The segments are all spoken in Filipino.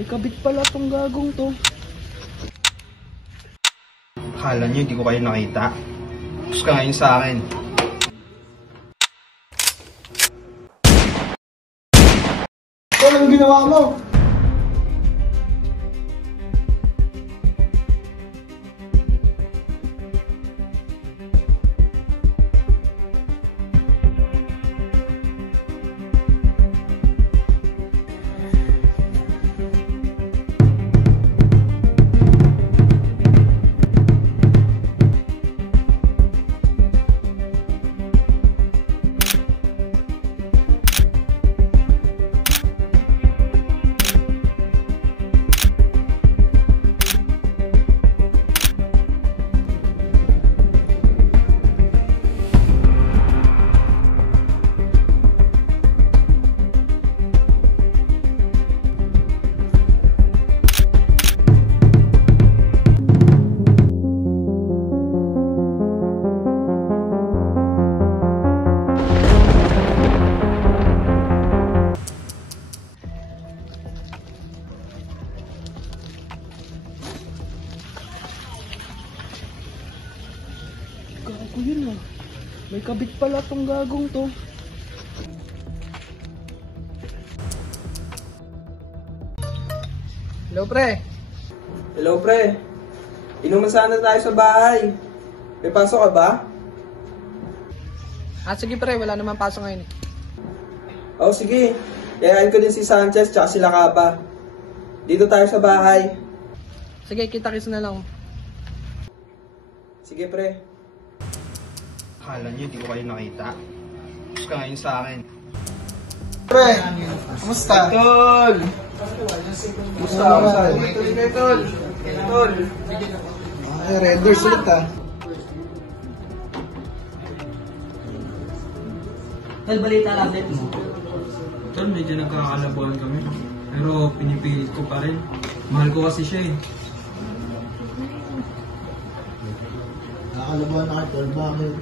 May kabit pala tong gagong to. Akala nyo hindi ko kayo nakita? Tapos ka ngayon sa akin. Anong ginawa mo? Gago yun ah. May kabit pala tong gagong to. Hello, pre. Hello, pre. Inuman sana tayo sa bahay. May pasok ka ba? Sige, pre. Wala naman pasok ngayon. Oo, sige. Yayain ko din si Sanchez tsaka si Lakaba. Dito tayo sa bahay. Sige, kita-kits na lang. Sige, pre. Akala nyo hindi ko kayo nakita? Tapos ka ngayon sa akin. Pre, kumusta? Tol! Musta? Tuloy kayo, Tol. Tol. Ay, renders ulit ah. Tol, balita update mo. Tol, medyo nagkakalabuan kami. Pero pinipilit ko pa rin. Mahal ko kasi siya eh. Nakakalabahan na ka, Tol. Bakit?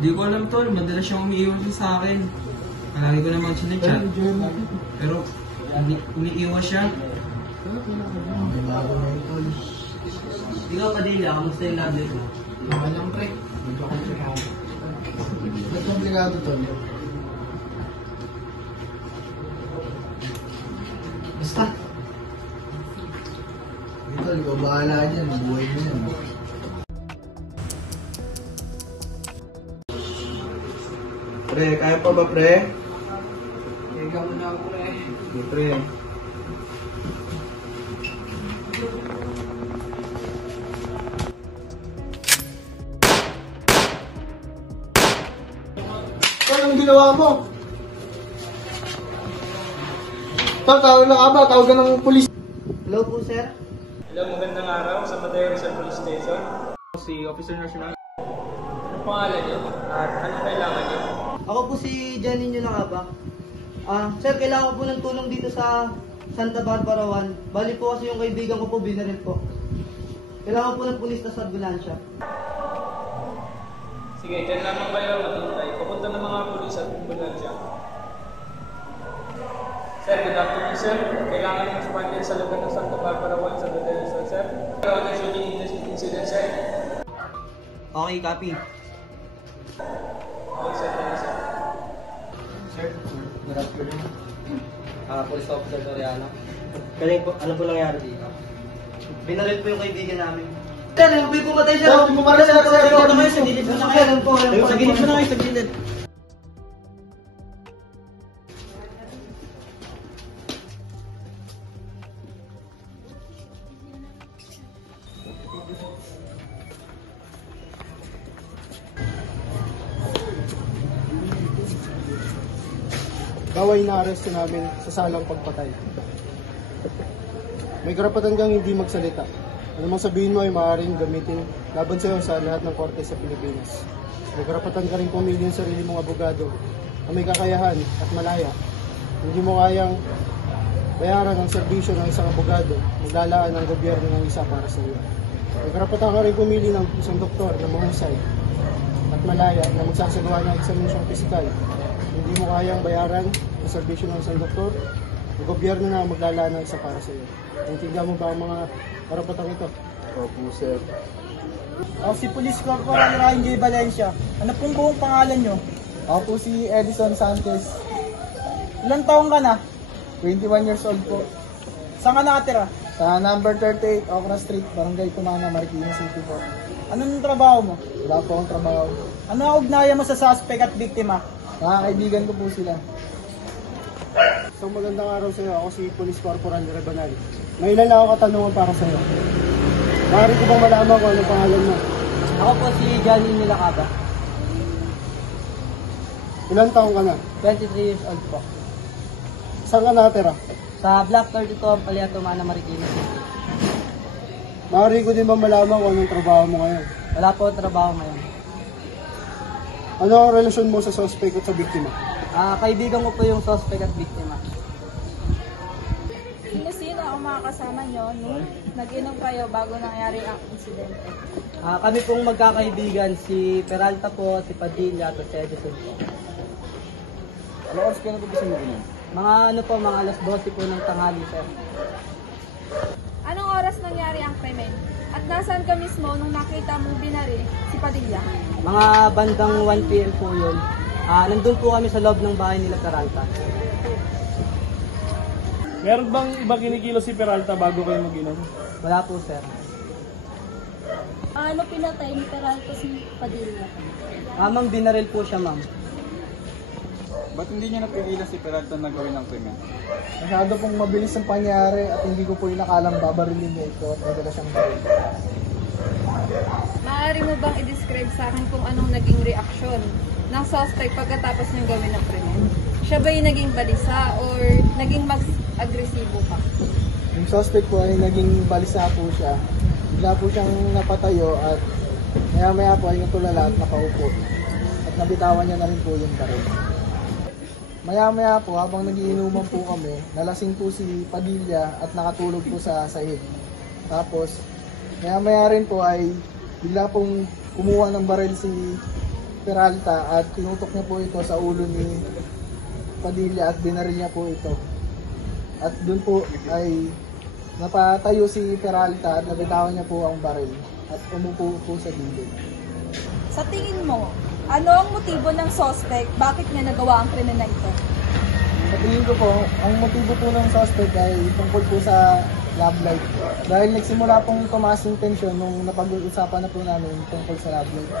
Di ko alam, Tol. Madalas siyang umiiwan sa akin. Palagi ko naman siya chat. Pero umiiwan siya. May bago na yun, Tol. Ikaw, Padilla, kamusta yung update mo? Okay lang, pre. Medyo komplikado. Ba't komplikado, Tol? Basta. Tol, ikaw bahala dyan. Buhay mo yan. Pre, kaya pa ba, pre? Ikaw muna ako, pre. Sige, pre. Anong ginawa mo? Tol, tawag na ka ba? Tawag ka ng pulis. Hello po, sir. Hello, magandang araw sa Mateo Rizal Police Station. Si Officer National. Ano pangalan niyo? At ano kailangan niyo? Ako po si Janine Nakaba. Sir, kailangan ko po ng tulong dito sa Santa Barbara 1. Bali po kasi yung kaibigan ko po, binaril po. Kailangan po ng pulis na sa ambulansya. Sige, dyan lamang kayo matintay. Pupunta ng mga pulis at ambulansya. Sir, good afternoon, sir. Kailangan ng responder sa lugar ng Santa Barbara 1 sa Mateo Rizal, sir. Pero ano shooting incident, sir? Okay, copy. Okay, sir. Sir, good afternoon. Police Officer Toriano. Galing po, ano po nangyari dito? Binaril po yung kaibigan namin. Sir, yung po pumatay siya. Sir, pumatay siya. Sir, ano kayo sa gilid mo na kayo? Sa gilid mo na kayo, sa gilid. Ikaw ay naaresto namin sa salang pagpatay. May karapatan kang hindi magsalita. Ano mang sabihin mo ay maaaring gamitin laban sa iyo sa lahat ng korte sa Pilipinas. May karapatan ka rin pumili ng sarili mong abogado na may kakayahan at malaya. Hindi mo kayang bayaran ang serbisyo ng isang abogado, maglalaan ng gobyerno ng isa para sa iyo. May karapatan ka rin pumili ng isang doktor na mahusay at malaya na magsasagawa ng eksaminasyong pisikal. Hindi mo kayang bayaran ang serbisyo ng isang doktor, gobyerno na ang maglalaan ng isa para sa iyo. Naintindihan mo ba ang mga karapatang ito? Opo, sir. Ako si Police Corporal Ryan J. Valencia. Ano pong buong pangalan nyo? Ako po si Edison Sanchez, Ilang taong ka na? 21 years old po. Saan ka nakatira? Sa number 38, Okra Street, Barangay Tumana, Marikina City po. Anong trabaho mo? Wala po akong trabaho. Ano ang ugnayan mo sa suspect at biktima? Mga kaibigan ko po sila. Isang magandang araw sa iyo. Ako si Police Corporal Rebanal. May ilan lang ako katanungan para sa iyo. Maaari ko bang malaman kung anong pangalan mo? Ako po si Johnny Nilacaba. Ilang taong ka na? 23 years old po. Saan ka nakatira? Sa Block 32, Ampalaya, Tumana, Marikina City. Maaari ko din bang malaman kung anong trabaho mo ngayon? Wala po trabaho ngayon. Ano ang relasyon mo sa suspect at sa biktima? Kaibigan ko po yung suspect at biktima. Sino-sino ang mga kasama nyo nung nag-inom kayo bago nangyari ang insidente? Kami pong magkakaibigan, si Peralta po, si Padilla, at si Edison po. Ano oras ka na po mo ganyan? Mga alas 12 po ng tanghali, sir. Anong oras nangyari ang krimen? At nasaan ka mismo nung nakita mong binaril si Padilla? Mga bandang 1 p.m. po yun. Nandun po kami sa loob ng bahay nila Peralta. Meron bang iba kinikilo si Peralta bago kayo mag-inom? Wala po, sir. Ano pinatay ni Peralta si Padilla? Ma'am, binaril po siya, ma'am. Ba't hindi niya napigilan si Peralta na gawin ang krimen? Masyado pong mabilis ang pangyari at hindi ko po inakalang babarilin niya ito at nagdala siyang baril. Maaari mo bang i-describe sa akin kung anong naging reaksyon ng suspect pagkatapos niyang gawin ang krimen? Siya ba yung naging balisa or naging mas agresibo pa? Yung suspect po ay naging balisa po siya. Bigla po siyang napatayo at maya-maya po ay natulala at nakaupo. At nabitawan niya na rin po yung baril. Maya-maya po habang nagiinuman po kami, nalasing po si Padilla at nakatulog po sa sahig. Tapos maya-maya rin po ay bigla pong kumuha ng baril si Peralta at tinutok niya po ito sa ulo ni Padilla at binaril niya po ito. At doon po ay napatayo si Peralta at nabitawan niya po ang baril at umupo po sa gilid. Sa tingin mo, ano ang motibo ng suspect? Bakit niya nagawa ang krimen na ito? Sa tingin ko po, ang motibo po ng suspect ay tungkol po sa love life. Dahil nagsimula pong tumaas yung tension nung napag-uusapan na po namin tungkol sa love life.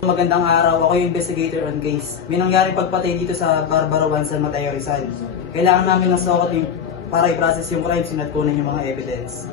Magandang araw, ako yung investigator on case. May nangyaring pagpatay dito sa Barbara 1 San Mateo Rizal. Kailangan namin ng SOCO team para i-process yung crime, sinatkunan yung mga evidence.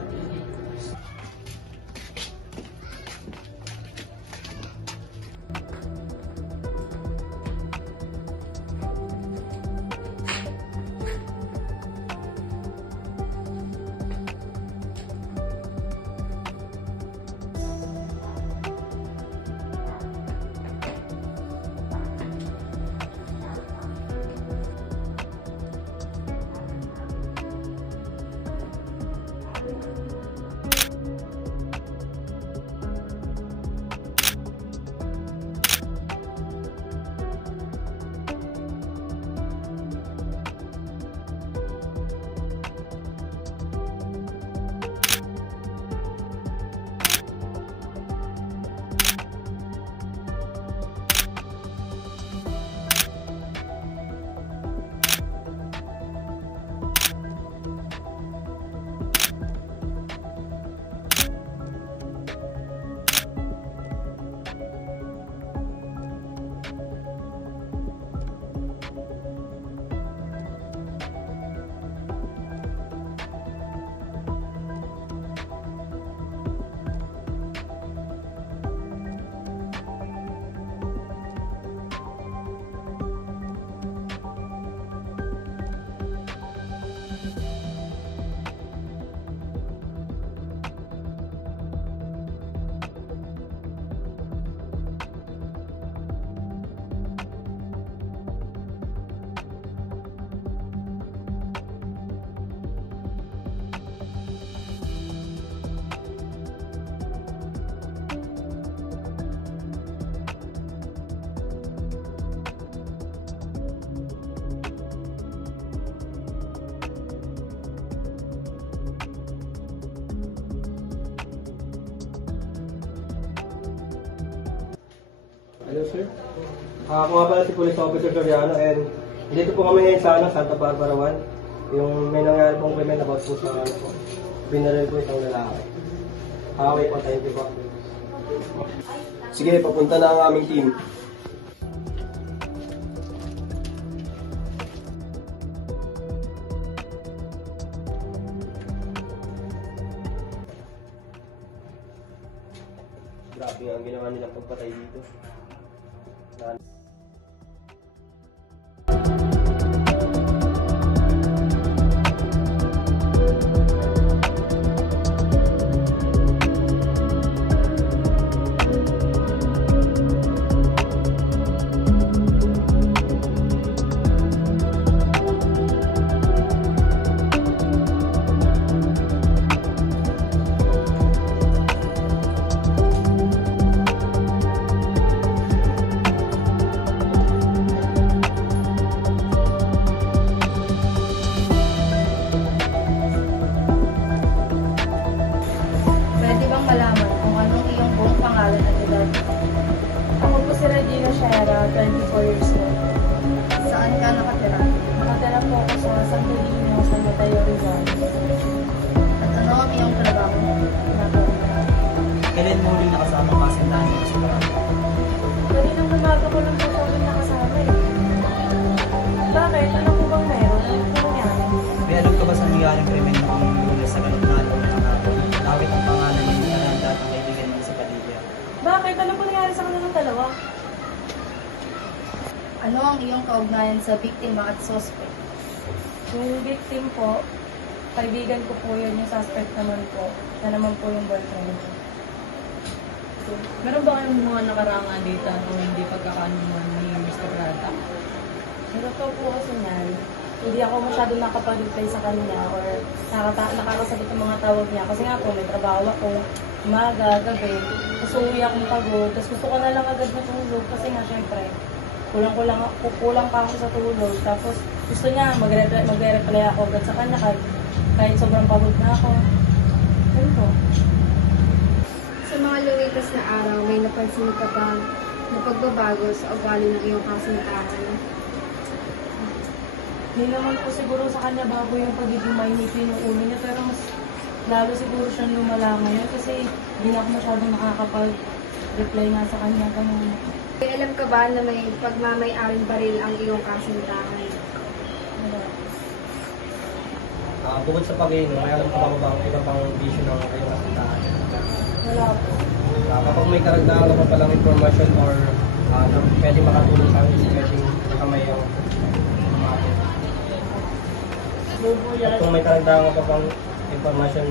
Hello, sir. Ako nga pala si Police Officer Soriano and dito po kami ngayon sa Santa Barbara 1. Yung may nangyari pong krimen about po sa binaril po isang lalaki. Okay po, thank you po. Sige, papunta na ang aming team. Grabe nga ang ginawa nilang pagpatay dito. Malaman kung anong iyong buong pangalan at edad. Ako po si Regina Shara, 24 years old. Saan ka nakatira? Nakatira po ako sa Santo Niño, sa Mateo Rizal. At ano ang iyong trabaho? Kailan mo uling nakasama ang kasintahan mo sa parang? Kaninang umaga ko lang po ulit nakasama eh. Bakit? Ano po bang meron? Ano po nangyari? May alam ka ba sa nangyaring krimen na kung lunas sa ganap na loob ng hapon? Tawit ang pangalan niya ni Aranda at ang kaibigan mo sa Padilla. Bakit? Ano po nangyari sa kanilang dalawa? Ano ang iyong kaugnayan sa biktima at suspect? Yung victim po, kaibigan ko po yun, yung suspect naman po. Na naman po yung boyfriend ko. Meron ba kayong mga nakarangan dito o hindi pagkakaanuman ni Mr. Rata? Pero to po kasi niyan, hindi ako masyado nakapag-reply sa kanya or nakakasagot ng mga tawag niya. Kasi nga po, may trabaho ako, umaga, gabi, tapos uwi akong pagod, tapos gusto ko na lang agad matulog kasi nga syempre, kulang pa ako sa tulog. Tapos gusto niya, magre-reply ako agad sa kanya kahit sobrang pagod na ako. Ayun po. Sa mga lumipas na araw, may napansin ka ba na pagbabago sa ugali ng iyong kasintahan? Hindi naman po siguro sa kanya bago yung pagiging mainitin yung ulo niya, pero mas lalo siguro siyang lumala ngayon kasi hindi na ako masyadong nakakapag-reply nga sa kanya. Ganun. May alam ka ba na may pagmamay-aring baril ang iyong kasintahan? Bukod sa pag-inom, may alam ka ba bang iba pang vision ng kayong kasintahan? Wala po. Kapag may karagdagan ka pa palang information or pwede makatulong sa amin, pwedeng kamay yung umapit. At kung may karagdagan ka pa pang information,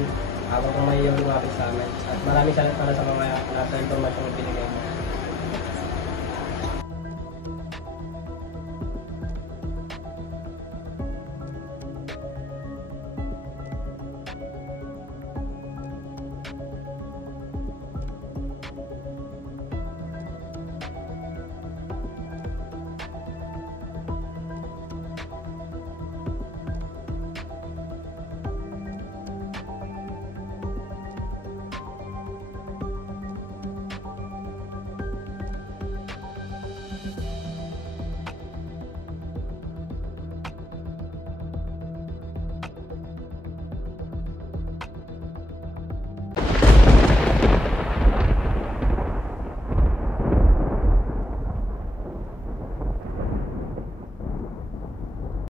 kapag may yung lumapit sa amin. At maraming salamat para sa mga nasa information na binigay mo.